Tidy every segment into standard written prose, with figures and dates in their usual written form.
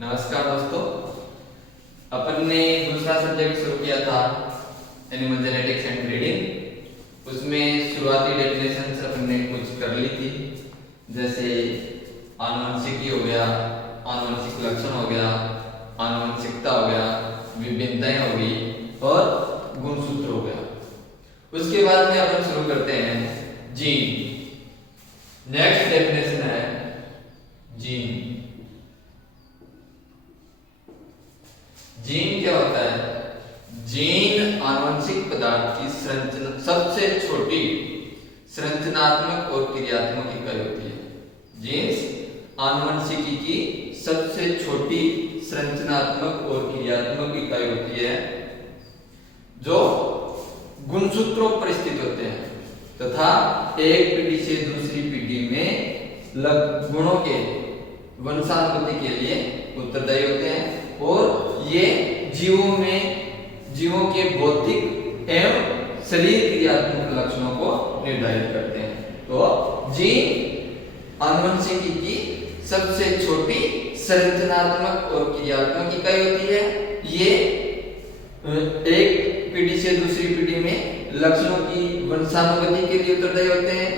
नमस्कार दोस्तों, अपन ने दूसरा सब्जेक्ट शुरू किया था एनिमल जेनेटिक्स एंड ब्रीडिंग। उसमें शुरुआती डेफिनेशन अपन ने कुछ कर ली थी, जैसे आनुवंशिकी हो गया, आनुवंशिक लक्षण हो गया, आनुवंशिकता हो गया, विभिन्नताएं हो गई और गुणसूत्र हो गया। उसके बाद में अपन शुरू करते हैं जीन। नेक्स्ट डेफिनेशन है जीन। जीन क्या होता है? जीन आनुवंशिक पदार्थ की संरचना सबसे छोटी संरचनात्मक और क्रियात्मक इकाई होती है। जीन्स आनुवंशिकी की सबसे छोटी संरचनात्मक और क्रियात्मक इकाई होती है, जो गुणसूत्रों पर स्थित होते हैं तथा एक पीढ़ी से दूसरी पीढ़ी में गुणों के वंशानुगति के लिए उत्तरदायी होते हैं और ये जीवों के भौतिक एवं शरीर क्रियात्मक लक्षणों को निर्धारित करते हैं। तो जीन आनुवंशिकी की सबसे छोटी संरचनात्मक और क्रियात्मक इकाई होती है। ये एक पीढ़ी से दूसरी पीढ़ी में लक्षणों की वंशानुगति के लिए उत्तरदायी होते हैं,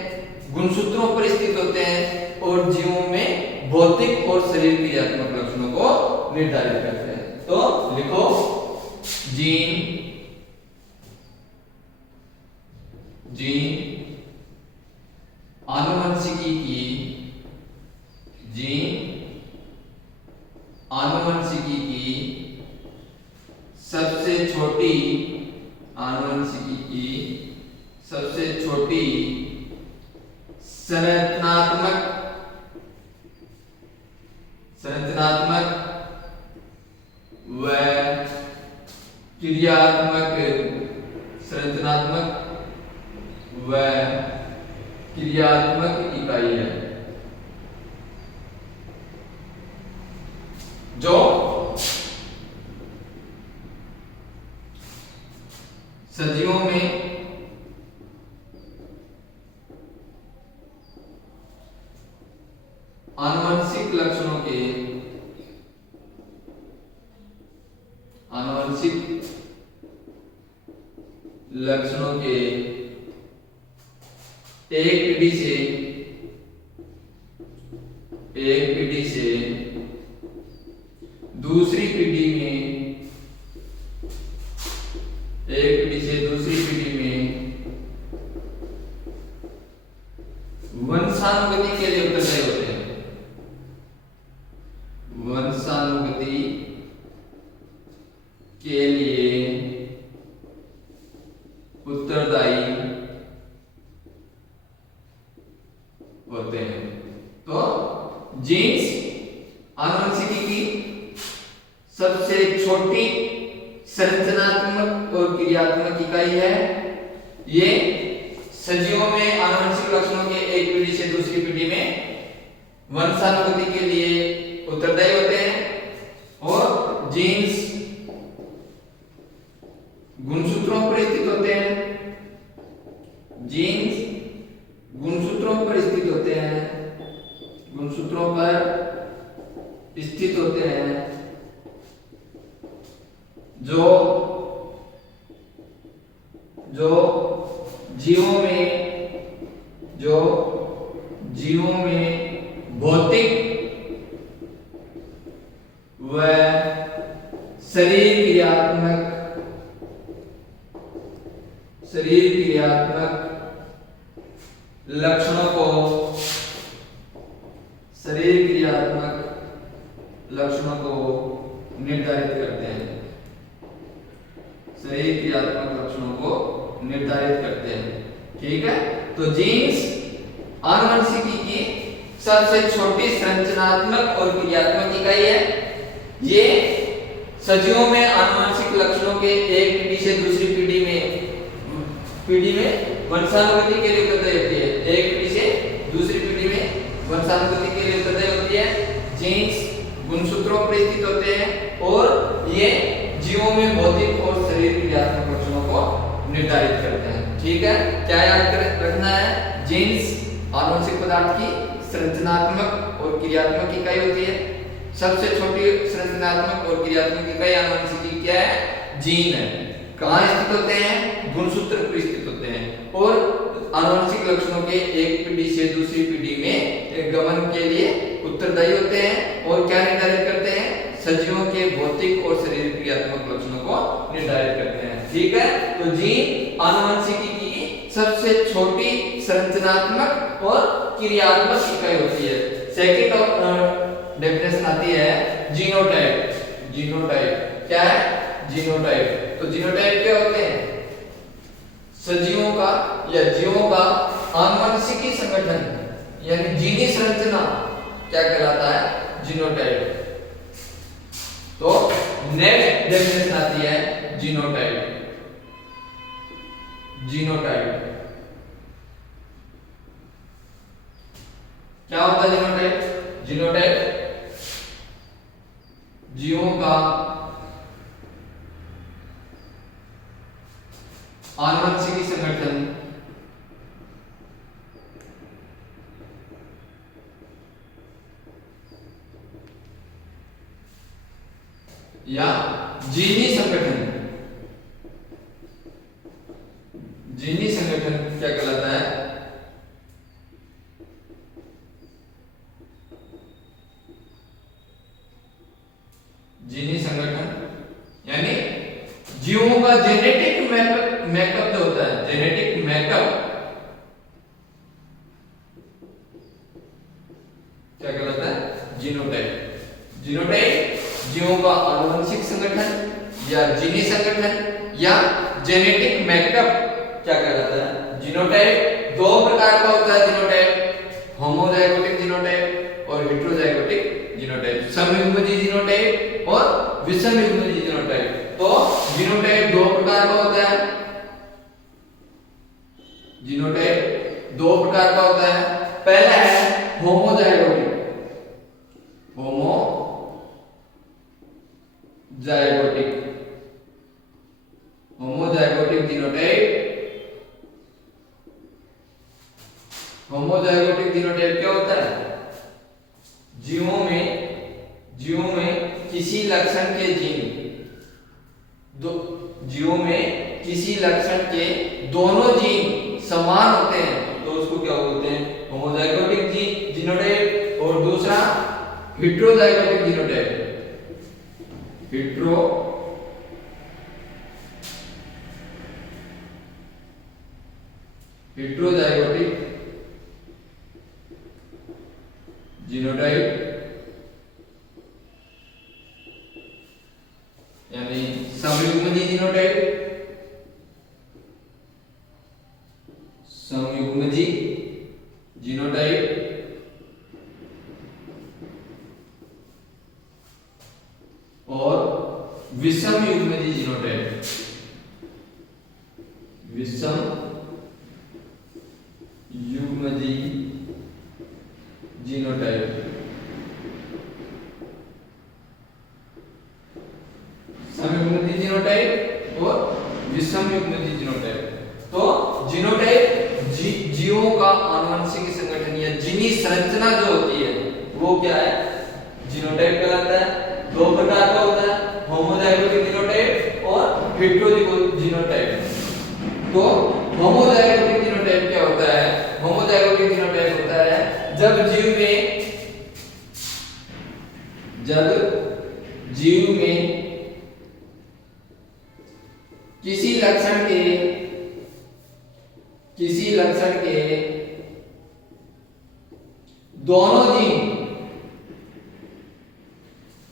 गुणसूत्रों पर स्थित होते हैं और जीवों में भौतिक और शरीर क्रियात्मक लक्षणों को निर्धारित करते हैं। तो लिखो जीन आनुवंशिकी की सबसे छोटी संरचनात्मक व क्रियात्मक इकाई है, जो सजीवों में आनुवंशिक लक्षणों के एक पीढ़ी से दूसरी पीढ़ी में वंशानुगति के लिए उत्तरदायी होते हैं। वंशानुगति के लिए उत्तरदायी होते हैं। तो जीन्स आनुवंशिकी की सबसे छोटी संरचनात्मक और क्रियात्मक इकाई है। ये सजीवों में आनुवंशिक लक्षणों के एक पीढ़ी से दूसरी पीढ़ी में वंशानुगति के लिए उत्तरदायी होते हैं और जीन्स गुणसूत्रों पर स्थित होते हैं। जीन्स गुणसूत्रों पर स्थित होते हैं, जो जीवों में भौतिक व शरीर क्रियात्मक लक्षणों को निर्धारित करते हैं। ठीक है, तो जीन्स आनुवंशिकी की सबसे छोटी संरचनात्मक और क्रियात्मक इकाई है। ये सजीवों में आनुवंशिक लक्षणों के एक पीढ़ी से दूसरी पीढ़ी में वंशानुगति के लिए उत्तरदायी होती है। एक पीढ़ी से दूसरी पीढ़ी में वंशानुगति के लिए उत्तरदायी होती है। जीन्स गुणसूत्रों पर स्थित होते हैं और ये जीवों में भौतिक और शरीर क्रियात्मक लक्षणों को निर्धारित करते हैं। ठीक है, क्या याद रखना है? जीन्स आनुवंशिक पदार्थ की संरचनात्मक और क्रियात्मक इकाई होती है। सबसे छोटी संरचनात्मक और क्रियात्मक इकाई आनुवंशिकी क्या है? जीन है। कहाँ स्थित होते हैं? गुणसूत्र पर स्थित होते हैं और आनुवंशिक लक्षणों के एक पीढ़ी से दूसरी पीढ़ी में गमन के लिए उत्तरदायी होते हैं और क्या निर्धारित करते हैं? सजीवों के भौतिक और शारीरिक क्रियात्मक लक्षणों को निर्धारित करते हैं। ठीक है, तो जीन आनुवंशिकी की सबसे छोटी संरचनात्मक और क्रियात्मक इकाई होती है। सेकंड डेफिनेशन आती है जीनोटाइप। जीनोटाइप क्या है? जीनोटाइप। तो जीनोटाइप क्या होते हैं? सजीवों का या जीवों का आनुवंशिकी संगठन यानी जीनी संरचना क्या कहलाता है? जीनोटाइप। तो नेक्स्ट डेफिनेशन आती है जीनोटाइप। जीनोटाइप क्या होता है? जीनोटाइप जीनोटाइप जीवों का आनुवंशिकी संगठन या जीनी संगठन। जीनी संगठन क्या कहलाता है? जीनी संगठन यानी जीवों का जेनेटिक मेकअप जो होता है, जेनेटिक मेकअप क्या कहलाता है? जीनोटाइप। जीनोटाइप जीवों का आनुवंशिक संगठन या जीनी संगठन या जेनेटिक मेकअप क्या कहलाता है? जीनोटाइप दो प्रकार का होता है। जीनोटाइप होमोजाइगोटिक जीनोटाइप और हेटेरोजाइगोटिक जीनोटाइप। समयुग्मजी जीनोटाइप और विषमयुग्मजी जीनोटाइप। तो जीनोटाइप दो प्रकार का होता है। जीनोटाइप दो प्रकार का होता है। पहला है homozygotic. Homozygotic genotype. Homozygotic genotype क्या होता है? जीवों में किसी लक्षण के जीन जीवों में किसी लक्षण के दोनों जीन समान होते हैं तो उसको क्या बोलते हैं? Homozygotic genotype. और दूसरा हेटेरोजाइगोटिक जीनोटाइप। हेटेरोजाइगोटिक जीनोटाइप यानी समयुग्मजी जीनोटाइप। समयुग्मजी जीनोटाइप और विषमयुग्मजी जीनोटाइप। विषम युग्मजी जीनोटाइप। समयुग्मजी जीनोटाइप और विषमयुग्मजी जीनोटाइप। तो जीनोटाइप जीवों का आनुवंशिक संगठन या जीनी संरचना जो होती है वो क्या है? जीनोटाइप कहलाता है। दो प्रकार का होता है, होमोजाइगोटिक जीनोटाइप और हेटेरोजाइगोटिक जीनोटाइप। तो होमोजाइगोटिक जीनोटाइप क्या होता है? होमोजाइगोटिक जीनोटाइप होता है जब जीव में किसी लक्षण के दोनों जीन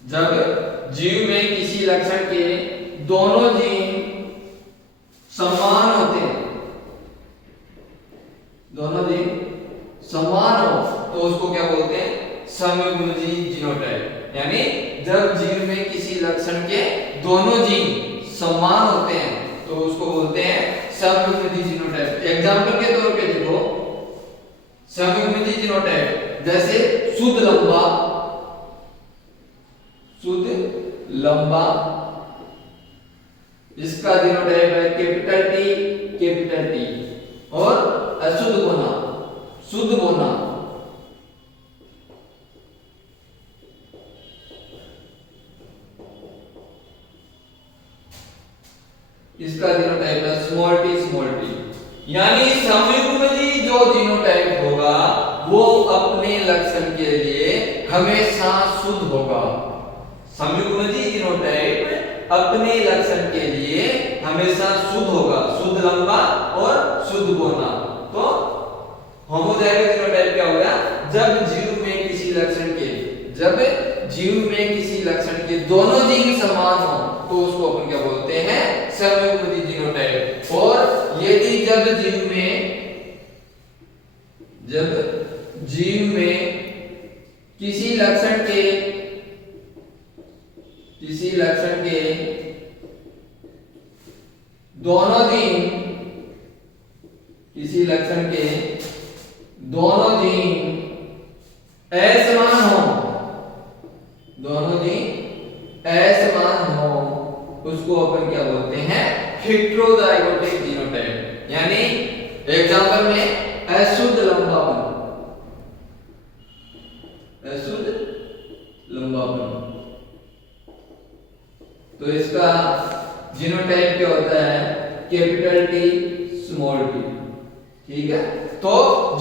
जब जीव में किसी लक्षण के दोनों जीन समान होते हैं, दोनों जीन समान हो तो उसको क्या बोलते हैं? समयुग्मजी जीनोटाइप। यानी जब जीव में किसी लक्षण के दोनों जीन समान होते हैं तो उसको बोलते हैं समयुग्मजी जीनोटाइप। एग्जांपल के तौर पे देखो, समयुग्मजी जीनोटाइप जैसे शुद्ध लंबा इसका जीनोटाइप है कैपिटल टी और अशुद्ध बोना शुद्ध बोना इसका जीनोटाइप है स्मॉल टी। यानी समयुग्मजी जो जीनोटाइप होगा वो अपने लक्षण के लिए हमेशा शुद्ध होगा। समयुग्मजी जीनोटाइप अपने लक्षण के लिए हमेशा शुद्ध होगा, शुद्ध लंबा और शुद्ध बौना। तो होमोजाइगस जीनोटाइप क्या होगा? जब जीव में किसी लक्षण के दोनों जीन समान हो तो उसको अपन क्या बोलते हैं? समयुग्मजी जीनोटाइप। और यदि जब जीव में किसी लक्षण के दोनों जीन असमान हो उसको अपन क्या बोलते हैं? हेटेरोजाइगोटिक जीनोटाइप। यानी एग्जांपल में अशुद्ध लंबापन, तो इसका जीनोटाइप क्या होता है? Capital T small T. ठीक है, तो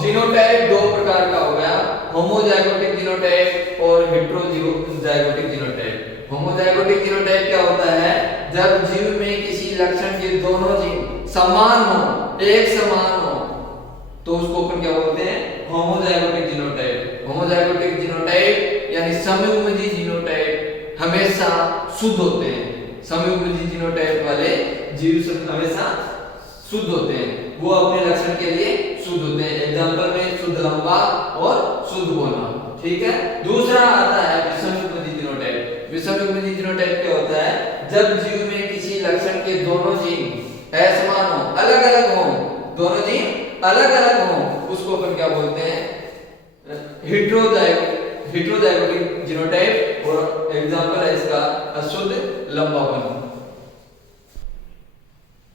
जीनोटाइप दो प्रकार का हो गया, होमोजाइगोटिक जीनोटाइप और हेटेरोजाइगोटिक जीनोटाइप। होमोजाइगोटिक जीनोटाइप क्या होता है? जब जीव में किसी लक्षण के दोनों जीन समान हो, एक समान हो, तो उसको अपन क्या बोलते हैं? Homozygotic genotype. होमोजाइगोटिक जीनोटाइप यानी समयुग्मजी जीनोटाइप हमेशा शुद्ध होते हैं। समयुग्मजी जीनोटाइप वाले जीव हमेशा शुद्ध होते हैं, वो अपने लक्षण के लिए शुद्ध होते हैं। एग्जांपल में शुद्ध लंबा और शुद्ध बौना। ठीक है, दूसरा आता है विषमयुग्मजी जीनोटाइप। विषमयुग्मजी जीनोटाइप क्या होता है? जब जीव में किसी लक्षण के दोनों जीन असमान हो, अलग-अलग हो, दोनों जीन अलग-अलग हो, उसको अपन क्या बोलते हैं? हेटेरोजाइगोटिक जीनोटाइप। और एग्जांपल है इसका अशुद्ध लंबापन।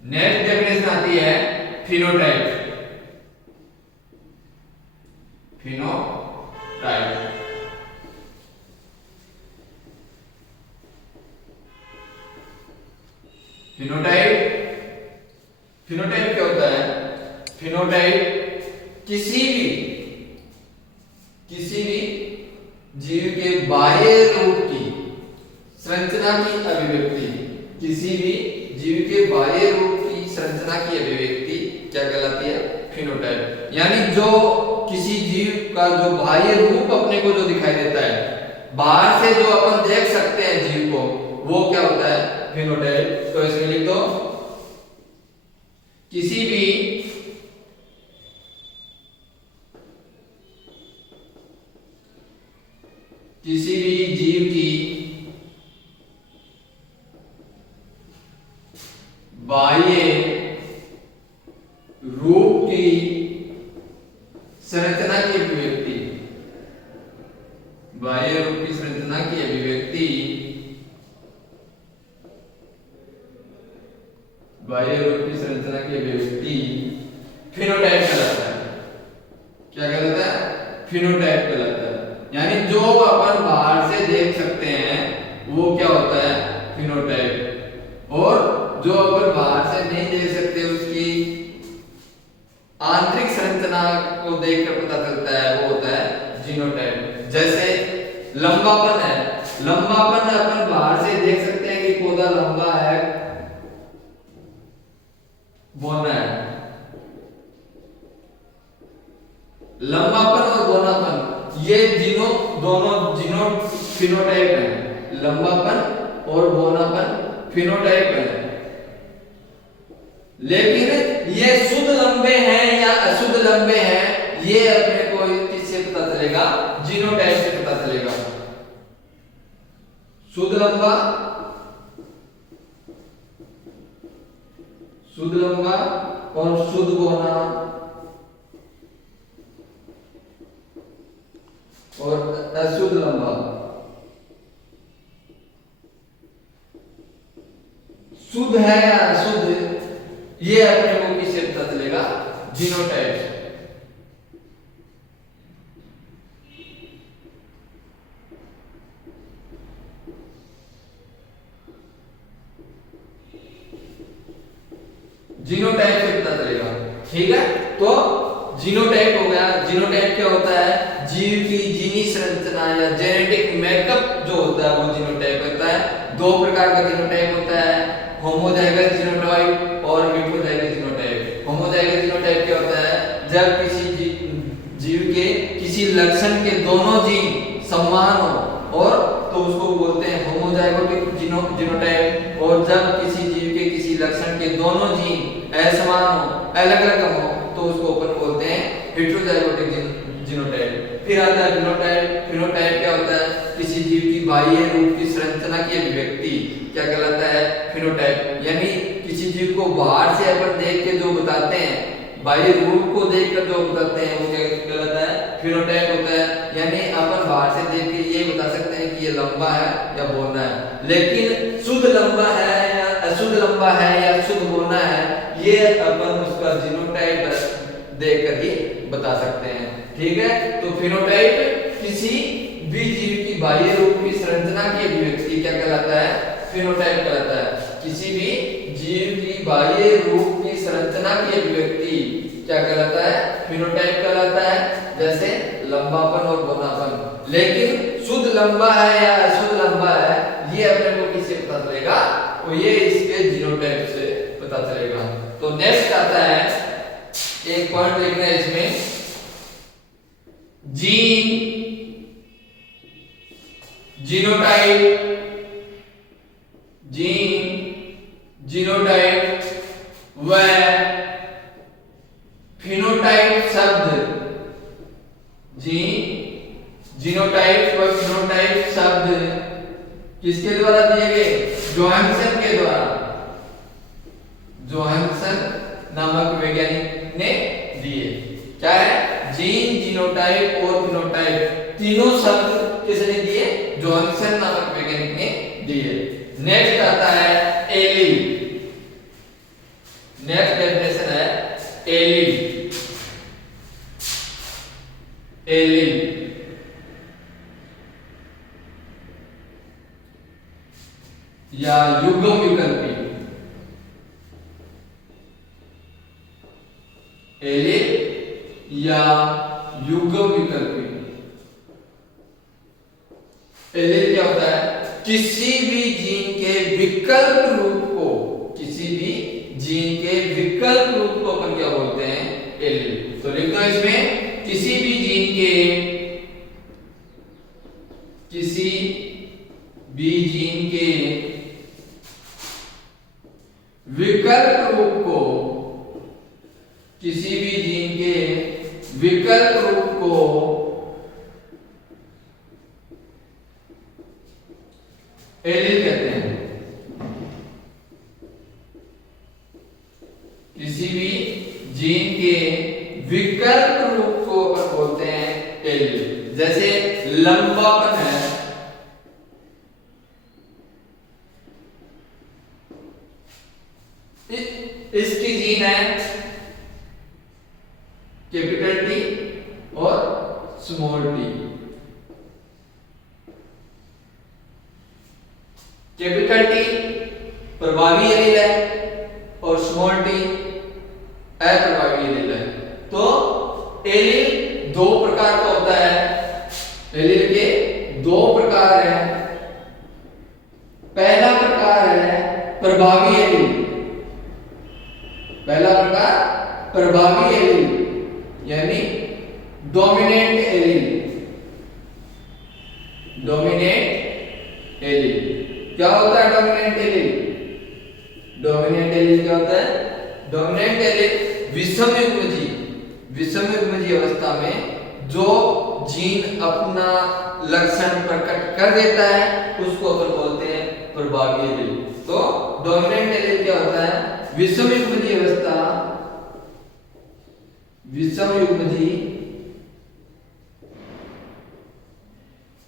नेक्स्ट डेफिनेशन आती है फिनोटाइप। फिनोटाइप क्या होता है? फिनोटाइप किसी भी जीव के बाह्य रूप की संरचना की अभिव्यक्ति, किसी भी जीव के बाह्य रूप की संरचना की अभिव्यक्ति क्या कहलाती है? फिनोटाइप। यानी जो किसी जीव का जो बाह्य रूप अपने को जो दिखाई देता है, बाहर से जो अपन देख सकते हैं जीव को, वो क्या होता है? फिनोटाइप। तो इसमें लिख दो किसी भी जीव की बाह्य रूप की संरचना की अभिव्यक्ति, बाह्य रूप की संरचना की अभिव्यक्ति फिनोटाइप कहलाता है। क्या कहलाता है? फिनोटाइप कहलाता है। यानी जो अपन बाहर से देख सकते हैं वो क्या होता है? फिनोटाइप। और जो अपन बाहर से नहीं देख सकते उसकी आंतरिक संरचना को देखकर पता चलता है, वो होता है जीनोटाइप। जैसे लंबापन है, लंबापन अपन बाहर से देख सकते हैं कि पौधा लंबा है, बौना है। लंबापन और बौनापन ये दोनों फिनोटाइप है। लंबापन और बौनापन फिनोटाइप है। लेकिन ये शुद्ध लंबे हैं या अशुद्ध लंबे हैं, ये अपने को किससे पता चलेगा? जीनोटाइप से पता चलेगा। शुद्ध लंबा और शुद्ध बौना और अशुद्ध लंबा। शुद्ध है या अशुद्ध, ये अपने को किससे पता चलेगा? जीनोटाइप से। जीनोटाइप से पता चलेगा। ठीक है, तो जीनोटाइप हो गया। जीनोटाइप क्या होता है? जीव की जीनी संरचना या जेनेटिक मेकअप जो होता है वो जीनोटाइप होता है। दो प्रकार का जीनोटाइप होता है, होमोजाइगस जीनोटाइप और हेटेरोजाइगस जीनोटाइप। होमोजाइगस जीनोटाइप क्या होता है? जब किसी जीव के किसी लक्षण के दोनों जीन समान हो और तो उसको बोलते हैं होमोजाइगोटिक जीनोटाइप। और जब किसी जीव के किसी लक्षण के दोनों जीन असमान हो, अलग अलग हो, तो उसको अपन बोलते हैं हेटेरोजाइगोटिक जीनोटाइप। फिर आता है फिनोटाइप। फिनोटाइप क्या होता है? किसी जीव की बाह्य रूप की संरचना की अभिव्यक्ति क्या कहलाता है? फिनोटाइप। यानी किसी जीव को बाहर से अपन देख के जो बताते हैं, बाह्य रूप को देखकर जो बताते हैं, वो क्या कहलाता है? फिनोटाइप होता है। यानी अपन बाहर से देख के ये बता सकते हैं कि ये लंबा है या बौना है, लेकिन शुद्ध लंबा है या अशुद्ध लंबा है या शुद्ध बौना है, ये अपन उसका जीनोटाइप देखकर ही बता सकते हैं। ठीक है, तो फिनोटाइप किसी भी जीव की बाह्य रूप की संरचना की अभिव्यक्ति क्या कहलाता है? फिनोटाइप कहलाता है। किसी भी जीव की बाह्य रूप की संरचना की अभिव्यक्ति क्या कहलाता है? फिनोटाइप कहलाता है। जैसे लंबापन और बौनापन। लेकिन शुद्ध लंबा है या अशुद्ध लंबा है, ये अपने को किससे पता चलेगा? तो ये इसके जीनोटाइप से पता चलेगा। तो नेक्स्ट आता है, एक पॉइंट लिखना है इसमें, जीन, जीनोटाइप, जीन, जीनोटाइप व फिनोटाइप शब्द, जीन, जीनोटाइप व फिनोटाइप शब्द किसके द्वारा दिए गए? जोहानसन के द्वारा। जोहानसन नामक वैज्ञानिक ने दिए। क्या है? जीन, जीनोटाइप और फिनोटाइप तीनों शब्द किसने दिए? जोहानसन नामक वैज्ञानिक ने दिए। नेक्स्ट आता है एलील। नेक्स्ट डेफिनेशन है एलील। एलील या युग्म विकल्पी। एलील या युग्म विकल्पी। एलील क्या होता है? किसी भी जीन के विकल्प रूप को, किसी भी जीन के विकल्प रूप को अपन क्या बोलते हैं? एलील। तो लिख दो इसमें, किसी भी जीन के, किसी भी जीन के विकल्प रूप को, किसी भी जीन के विकल्प रूप को एलील कहते हैं। किसी भी जीन के विकल्प रूप को अपन बोलते हैं एलील। जैसे लंबापन है, इसकी जीन है कैपिटल टी और स्मॉल टी। कैपिटल टी प्रभावी एलील है और स्मॉल टी अप्रभावी एलील है। तो एलील दो प्रकार का होता है। एलील के दो प्रकार हैं। पहला प्रकार है प्रभावी एलील। पहला प्रकार प्रभावी एलील यानी डोमिनेंट एलील। डोमिनेंट एलील क्या होता है? डोमिनेंट एलील, डोमिनेंट एलील क्या होता है? डोमिनेंट एलील विषम युग्मजीव, विषम युग्मजीव अवस्था में जो जीन अपना लक्षण प्रकट कर देता है उसको अपन बोलते हैं प्रभावी एलील। तो डोमिनेंट एलील क्या होता है? विषम युग्मजीव अवस्था, विषम युग्मजीव,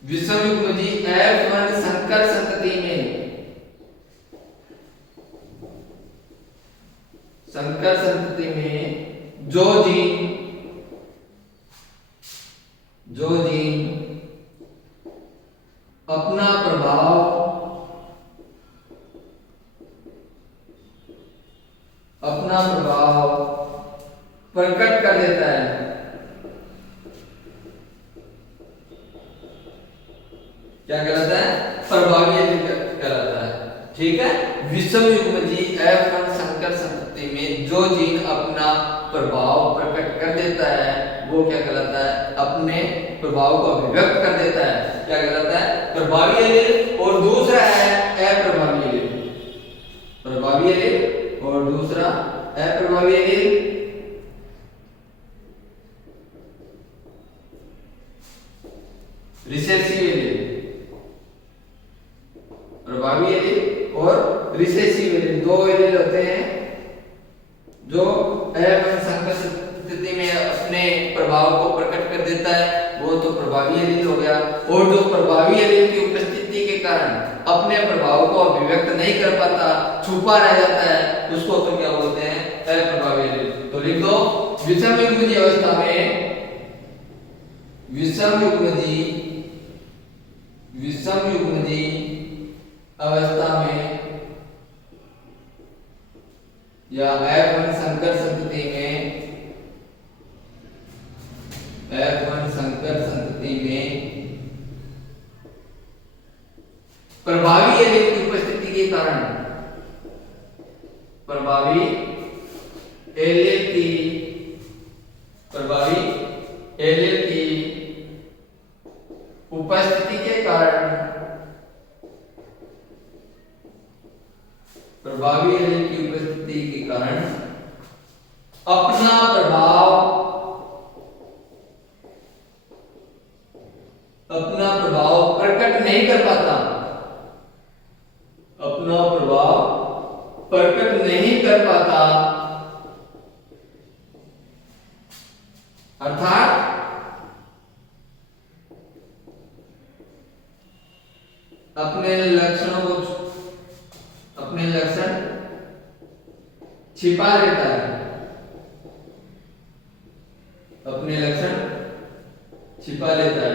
विषम युग्मजीव F1 संकर संतति में, संकर संतति में जो जीन अपना प्रभाव प्रभावी एलील कहलाता है। ठीक है, विषम युग्मजी F1 संकर संतति में जो जीन अपना प्रभाव प्रकट कर देता है वो क्या कहलाता है? अपने प्रभाव को अभिव्यक्त कर देता है, क्या कहलाता है? प्रभावी एलील। और दूसरा है अप्रभावी एलील। प्रभावी एलील और दूसरा अप्रभावी एलील। रिसेसिव एलील, प्रभावी एलील और रिसेसिव एलील, दो एलील होते हैं जो F1 संकर स्थिति में अपने प्रभाव को प्रकट कर देता है, वो तो प्रभावी एलील हो गया। और जो प्रभावी एलील की उपस्थिति के कारण अपने प्रभाव को अभिव्यक्त नहीं कर पाता, छुपा रह जाता है, उसको तो क्या बोलते हैं? अप्रभावी एलील। तो लिख दो, विषम युग्मजी अवस्था में, विषम युग्मजी अवस्था में या F1 संकर संतति में, F1 संकर संतति में प्रभावी एलील की उपस्थिति के कारण, प्रभावी एलील की उपस्थिति के कारण, प्रभावी एलील की उपस्थिति के कारण अपना प्रभाव प्रकट नहीं कर पाता, अपना प्रभाव प्रकट नहीं कर पाता, अर्थात अपने लक्षण छिपा लेता है, अपने लक्षण छिपा लेता है,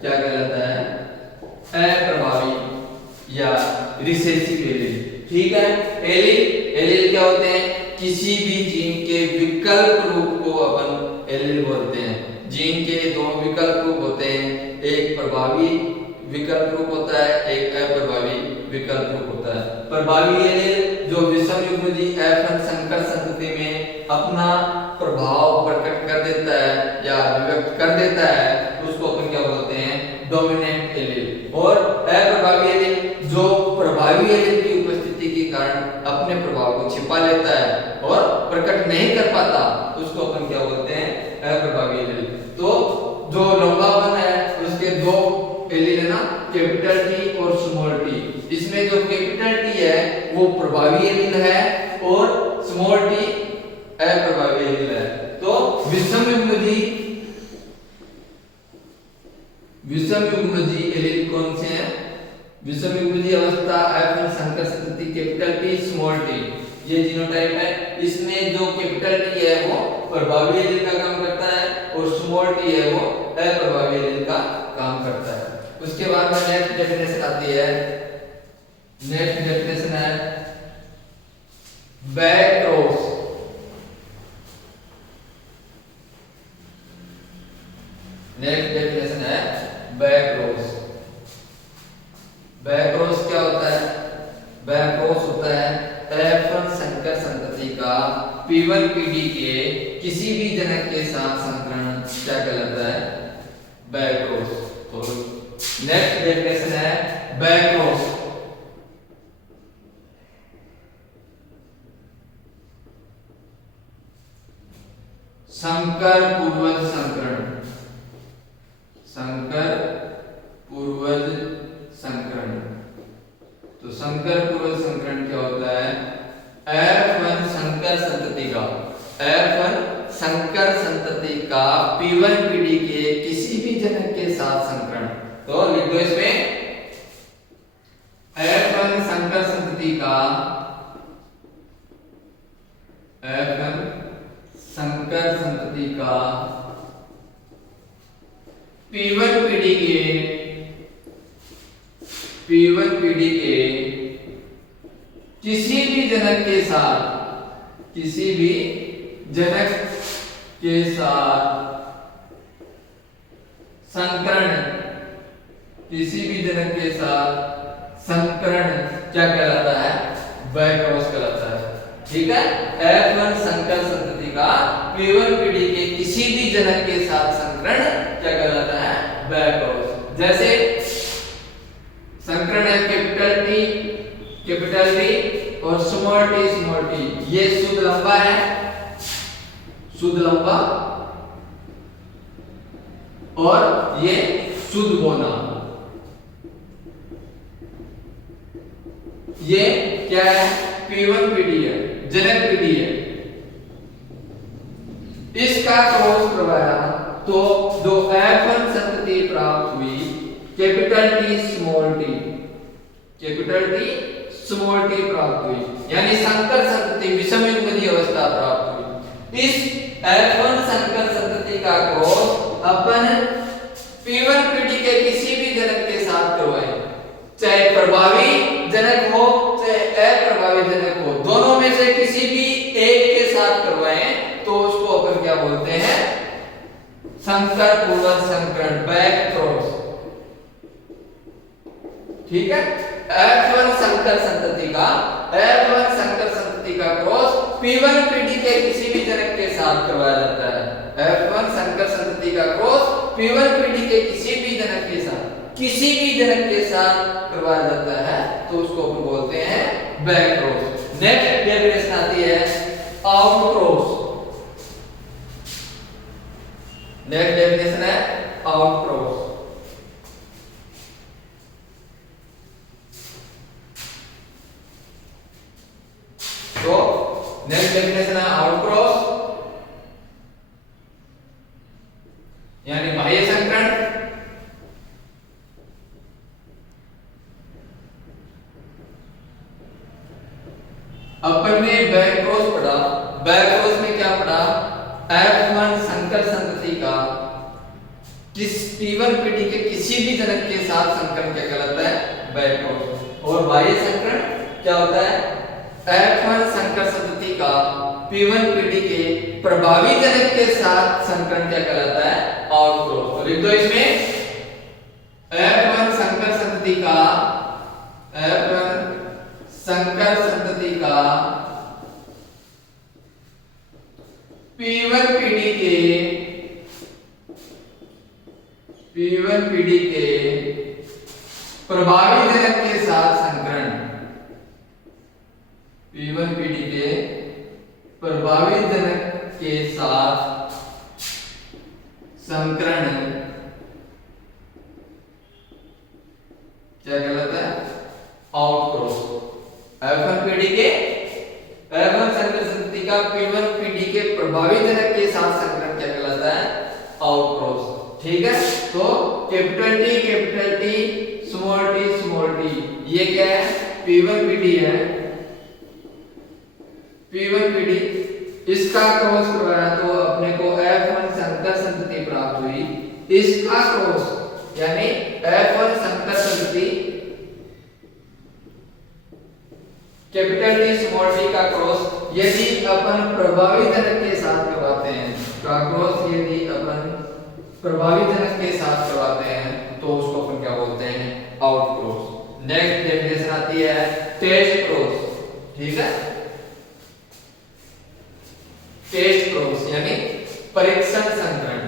क्या कहलाता है? अप्रभावी या रिसेसिव एलील। ठीक है, एलील क्या होते हैं? किसी भी जीन के विकल्प रूप को अपन एलील बोलते हैं। जीन के दो विकल्प रूप होते हैं, एक प्रभावी विकल्प रूप होता है, एक अप्रभावी विकल्प रूप होता है। प्रभावी एलील जो विषम युग्मजी F1 संकर संतति में अपना प्रभाव प्रकट कर देता है या अभिव्यक्त कर देता है, उसको अपन क्या बोलते हैं? Dominant allele. और अप्रभावी एलील जो प्रभावी एलील की उपस्थिति के कारण अपने प्रभाव को छिपा लेता है और प्रकट नहीं कर पाता, उसको अपन क्या बोलते हैं? अप्रभावी एलील। तो जो लंबापन है उसके दो एलील है ना, कैपिटल टी और स्मॉल टी। इसमें जो कैपिटल टी है वो प्रभावी एलील है और स्मॉल टी अप्रभावी एलील है। तो विषम युग्मजी एलील कौन से हैं? विषम युग्मजी अवस्था F1 संकर संतति, कैपिटल टी स्मॉल टी, ये जीनोटाइप है। इसमें जो कैपिटल टी है वो प्रभावी एलील का काम करता है और स्मॉल टी है वो अप्रभावी एलील का काम करता है। उसके बाद में नेक्स्ट डेफिनेशन आती है, नेक्स्ट डेफिनेशन है बैकक्रॉस। नेक्स्ट डेफिनेशन है बैकक्रॉस। बैकक्रॉस क्या होता है? बैकक्रॉस होता है F1 संकर संतति का P1 PD के किसी भी जनक के साथ संकरण, क्या कहलाता है? बैकक्रॉस। तो नेक्स्ट डेफिनेशन है बैकक्रॉस। संकर पूर्वज संकरण, संकर पूर्वज संकरण। तो संकर पूर्वज संकरण क्या होता है? F1 संकर संतति का, F1 संकर संतति का P1 PD के किसी भी जनक के साथ संकरण। तो लिख दो इसमें, F1 संकर संतति का, F1 संकर संतति का P1 PD के किसी भी जनक के साथ, किसी भी जनक के साथ संकरण, किसी भी जनक के साथ क्या कहलाता है? बैक्रॉस कहलाता है। ठीक है, F1 संकर संतति का P1 पीढ़ी के किसी भी जनक के साथ संकरण क्या कहलाता है? बैक्रॉस। जैसे संकरण है कैपिटल T और स्मॉल t, ये शुद्ध लंबा है, शुद्ध लंबा, और ये शुद्ध बौना। ये क्या है? P1 पीढ़ी है, जनक पीढ़ी है। इसका क्रॉस करवाया तो जो F1 संतति प्राप्त हुई कैपिटल T स्मॉल t प्राप्त हुई, यानी संकर संतति विषम युग्मजीय अवस्था प्राप्त हुई। इस F1 संकर संतति का क्रॉस अपन P1 पीढ़ी के किसी भी जनक के साथ करवाएं, चाहे प्रभावी जनक हो चाहे अप्रभावी जनक हो, दोनों में से किसी भी एक के साथ करवाएं तो उसको अपन क्या बोलते हैं? संकर पूर्वज संकरण, बैक क्रॉस। ठीक है, F1 संकर संतति का क्रॉस P1 पीढ़ी के किसी भी जनक के साथ करवाया जाता है। F1 संकर संतति का क्रॉस P1 पीढ़ी के किसी भी जनक के साथ करवाया जाता है तो उसको अपन बोलते हैं बैक क्रॉस। नेक्स्ट डेफिनेशन आती है आउट क्रॉस। नेक्स्ट डेफिनेशन है आउट क्रॉस। तो नेक्स्ट डेफिनेशन है आउट क्रॉस, यानी बाह्य संकरण। अपन ने बैक क्रॉस पढ़ा, बैक क्रॉस में क्या पढ़ा? F1 संकर संतति का P1 पीढ़ी के किसी भी जनक के साथ संकरण क्या कहलाता है? Back cross. और बाह्य संकरण क्या होता है? F1 संकर संतति का P1 पीढ़ी के प्रभावी जनक के साथ संकरण क्या कहलाता है? Out cross. तो लिख दो इसमें F1 संकर संतति का P1 पीढ़ी के प्रभावी जनक के साथ संकरण, P1 पीढ़ी के प्रभावी जनक के साथ संकरण क्या कहलाता है? Out cross. F1 संकर संतति का P1 पीढ़ी के प्रभावी जनक के साथ संकरण क्या कहलाता है? Out cross. ठीक है, तो कैपिटल T स्मॉल t, ये क्या है? P1 पीढ़ी है, P1 पीढ़ी, इसका क्रॉस करवाया तो अपने को F1 संकर संतति प्राप्त हुई। इसका क्रॉस यानी F1 संकर संतति कैपिटल T स्मॉल t का क्रॉस यदि अपन प्रभावी जनक के साथ करवाते हैं, का क्रॉस यदि अपन प्रभावी जनक के साथ करवाते हैं तो उसको अपन क्या बोलते हैं? Out cross. नेक्स्ट डेफिनेशन आती है टेस्ट क्रॉस। ठीक है, टेस्ट क्रॉस यानी परीक्षण संकरण।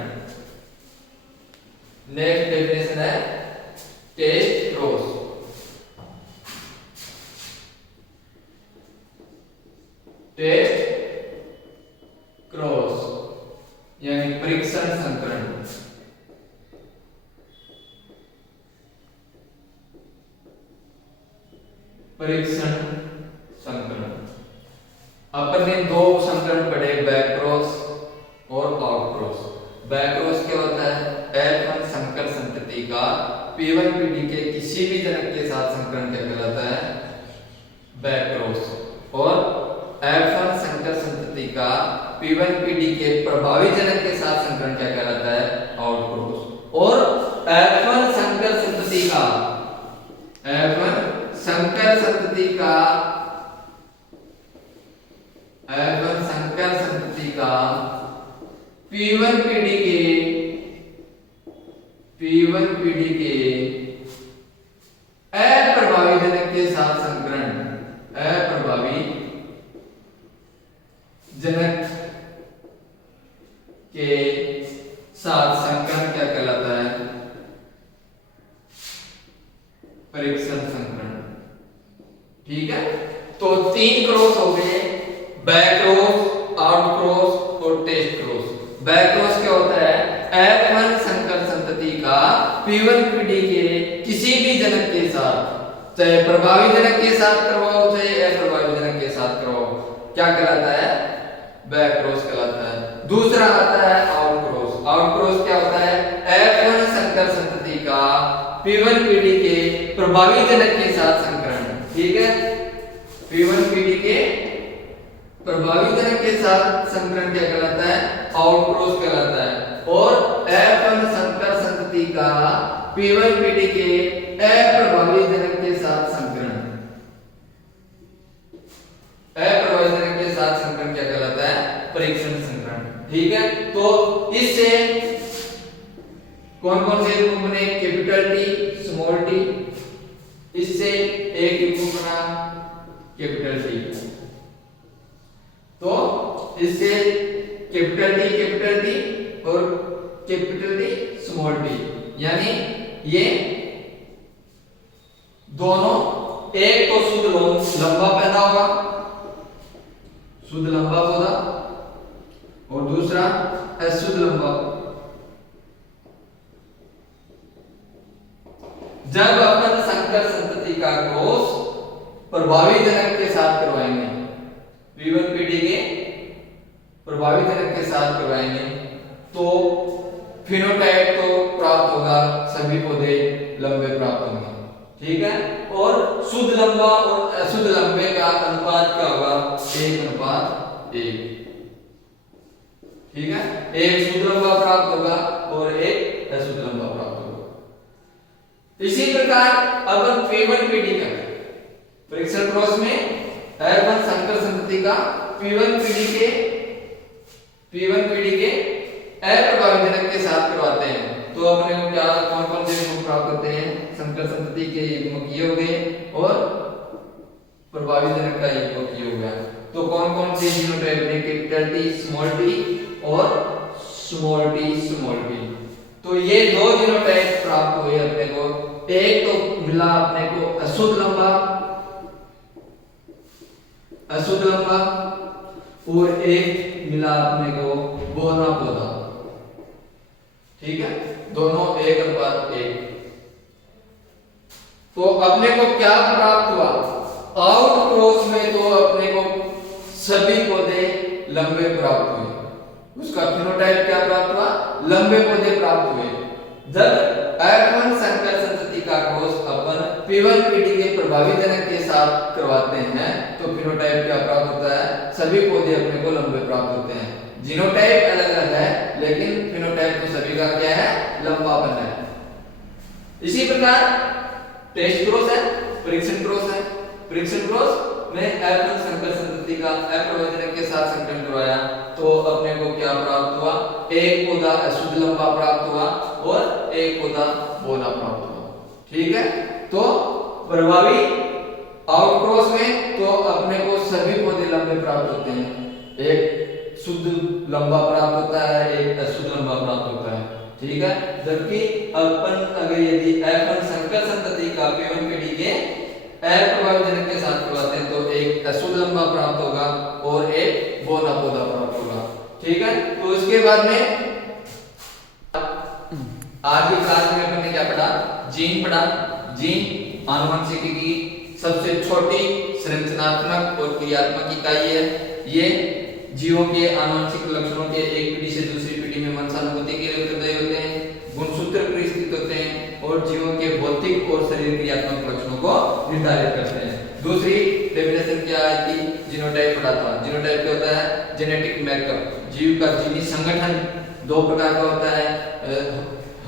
नेक्स्ट डेफिनेशन है टेस्ट क्रॉस। टेस्ट क्रॉस यानी परीक्षण संकरण। परीक्षण संकरण अपन ने दो संकरण पढ़े, बैक क्रॉस और आउट क्रॉस। बैक क्रॉस क्या होता है? F1 संकर संतति का P1 पीढ़ी के किसी भी जनक के साथ संकरण क्या कहलाता है? Back cross. और F1 संकर संतति का P1 पीढ़ी के प्रभावी जनक के साथ संकरण क्या कहलाता है? Out cross. और F1 संकर संतति का P1 पीढ़ी के अप्रभावी जनक के साथ संकरण, अप्रभावी जनक के साथ संकरण क्या कहलाता है? परीक्षण संकरण। ठीक है, तो 3 क्रॉस हो गए, बैक क्रॉस, आउट क्रॉस और टेस्ट क्रॉस। बैक क्रॉस क्या होता है? F1 संकर संतति का P1 पीढ़ी के किसी भी जनक के साथ, चाहे प्रभावी जनक के साथ करवाओ चाहे अप्रभावी जनक के साथ करवाओ, क्या कहलाता है? बैक क्रॉस कहलाता है। दूसरा आता है आउट क्रॉस। आउट क्रॉस क्या होता है? F1 संकर संतति का P1 पीढ़ी के प्रभावी जनक के साथ संकरण। ठीक है, P1 पीढ़ी के प्रभावी जनक के साथ संकरण क्या कहलाता है? आउट क्रॉस कहलाता है। और F1 संकर संतति का P1 पीढ़ी के अप्रभावी जनक के साथ संकरण, अप्रभावी जनक के साथ संकरण क्या कहलाता है? परीक्षण संकरण। ठीक है, तो इससे कौन कौन से रूप बने? Capital T, small T. इससे एक रूप बना कैपिटल टी। तो इससे कैपिटल टी और कैपिटल टी स्मॉल टी, यानी ये दोनों, एक तो शुद्ध लंबा पैदा होगा, शुद्ध लंबा पौधा, और दूसरा अशुद्ध लंबा। जब अपन संकर संतति का क्रॉस प्रभावी जनक के साथ करवाएंगे, P1 पीढ़ी के प्रभावी जनक के साथ करवाएंगे, तो फिनोटाइप तो प्राप्त होगा, सभी पौधे लंबे प्राप्त होंगे। ठीक है, और शुद्ध लंबा और अशुद्ध लंबे का अनुपात क्या होगा? 1:1। ठीक है, एक शुद्ध लंबा प्राप्त होगा और एक अशुद्ध लंबा प्राप्त होगा। इसी प्रकार अपन P1 पीढ़ी का परीक्षण क्रॉस में F1 संकर संतति का P1 पीढ़ी के अप्रभावी जनक के साथ करवाते हैं, तो अपने को क्या कौन कौन से गुण प्राप्त होते हैं? संकर संतति के युग्मक ये हो गए और प्रभावी जनक का युग्मक ये हो गया। तो कौन कौन से जीनोटाइप ने? कैपिटल टी, स्मॉल टी और स्मॉल टी। तो ये 2 जीनोटाइप प्राप्त हुए अपने को। एक तो मिला अपने को अशुद्ध लंबा और एक मिला अपने को बोना पौधा। ठीक है, दोनों 1:1। तो अपने को क्या प्राप्त हुआ? आउट क्रॉस में तो अपने को सभी पौधे लंबे प्राप्त हुए, उसका फिनोटाइप क्या प्राप्त हुआ? लंबे पौधे प्राप्त हुए। जब F1 संकर संतति का क्रॉस अपन P1 पीढ़ी के प्रभावी जनक के साथ करवाते हैं, तो फिनोटाइप क्या प्राप्त होता है? सभी पौधे अपने को लंबे प्राप्त होते हैं। जीनोटाइप अलग अलग है, लेकिन फिनोटाइप तो सभी का क्या है? लंबापन है। इसी प्रकार टेस्ट क्रॉस है, परीक्षण क्रॉस है। परीक्षण क्रॉस में F1 संकर संतति का अप्रभावी जनक के साथ संकरण करवाया, तो अपने को क्या प्राप्त हुआ? एक पौधा अशुद्ध लंबा प्राप्त हुआ और एक पौधा बोना प्राप्त हुआ। ठीक है, तो प्रभावी आउट क्रॉस में तो अपने को सभी पौधे लंबे प्राप्त होते हैं, एक शुद्ध लंबा प्राप्त होता है, एक अशुद्ध लंबा प्राप्त होता है। ठीक है, जबकि अपन अगर यदि F1 संकर संतति का P1 पीढ़ी के अप्रभावी जनक के साथ करवाते हैं, तो एक अशुद्ध लंबा प्राप्त होगा और एक बोना पौधा प्राप्त होगा। ठीक है, तो इसके बाद में आज की क्लास में अपन ने क्या पढ़ा? जीन पढ़ा। जीन आनुवंशिकी की सबसे छोटी संरचनात्मक और क्रियात्मक इकाई है। ये जीवों के आनुवंशिक लक्षणों के एक पीढ़ी से दूसरी पीढ़ी में वंशानुगति के लिए उत्तरदायी होते हैं, गुणसूत्र परिस्थित होते हैं और जीवों के भौतिक और शरीर क्रियात्मक लक्षणों को निर्धारित करते हैं। दूसरी डेफिनेशन क्या है कि जीनोटाइप पढ़ा था। जीनोटाइप क्या होता है? जेनेटिक मेकअप, जीव का जीनी संगठन 2 प्रकार का होता है,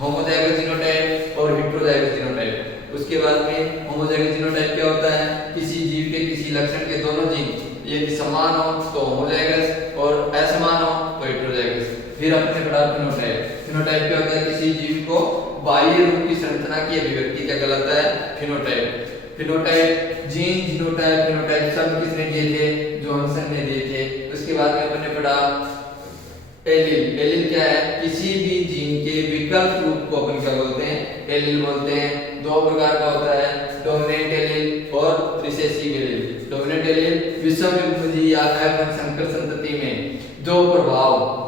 होमोजाइगस जीनोटाइप और हेटेरोजाइगस जीनोटाइप। उसके बाद में होमोजाइगस जीनोटाइप क्या होता है? किसी जीव के किसी लक्षण के दोनों जीन यदि समान हो तो होमोजाइगस और असमान हो तो हेटेरोजाइगस। फिर अपने पढ़ा फिनोटाइप। फिनोटाइप क्या होता है? किसी जीव को बाह्य रूप की संरचना की अभिव्यक्ति क्या कहलाता है? Phenotype. Phenotype, gene, genotype, phenotype सब किसने दिए थे? जॉनसन ने दिए थे। उसके बाद में अपन ने पढ़ा एलील। एलील क्या है? किसी भी जीन के विकल्प रूप को अपन क्या बोलते हैं? एलील बोलते हैं। दो प्रकार का होता है, डोमिनेंट एलील और रिसेसिव एलील। डोमिनेंट एलील विषम युग्मजी या F1 संकर संतति में जो प्रभाव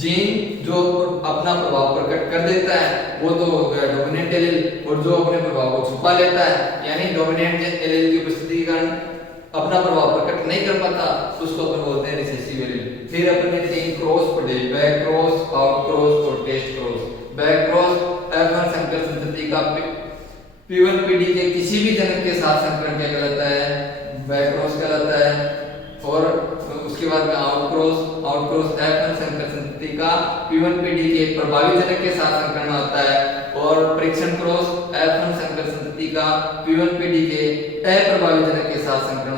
जीन जो अपना प्रभाव प्रकट कर देता है वो तो हो गया डोमिनेंट एलील, और जो अपने प्रभाव को छुपा लेता है यानी डोमिनेंट एलील की उपस्थिति के कारण अपना प्रभाव प्रकट नहीं कर पाता उसको अपन बोलते हैं रिसेसिव एलील। फिर अपन ने 3 क्रॉस पढ़े, बैक क्रॉस, आउट क्रॉस और test cross. Back cross F1 संकर संतति का P1 पीढ़ी के किसी भी जनक के साथ संकरण क्या कहलाता है? बैक क्रॉस कहलाता है। और उसके बाद में आउट क्रॉस F1 संकर संतति का P1 पीढ़ी के प्रभावी जनक के साथ संकरण होता है। और परीक्षण क्रॉस F1 संकर संतति का P1 पीढ़ी के अप्रभावी जनक के साथ संकरण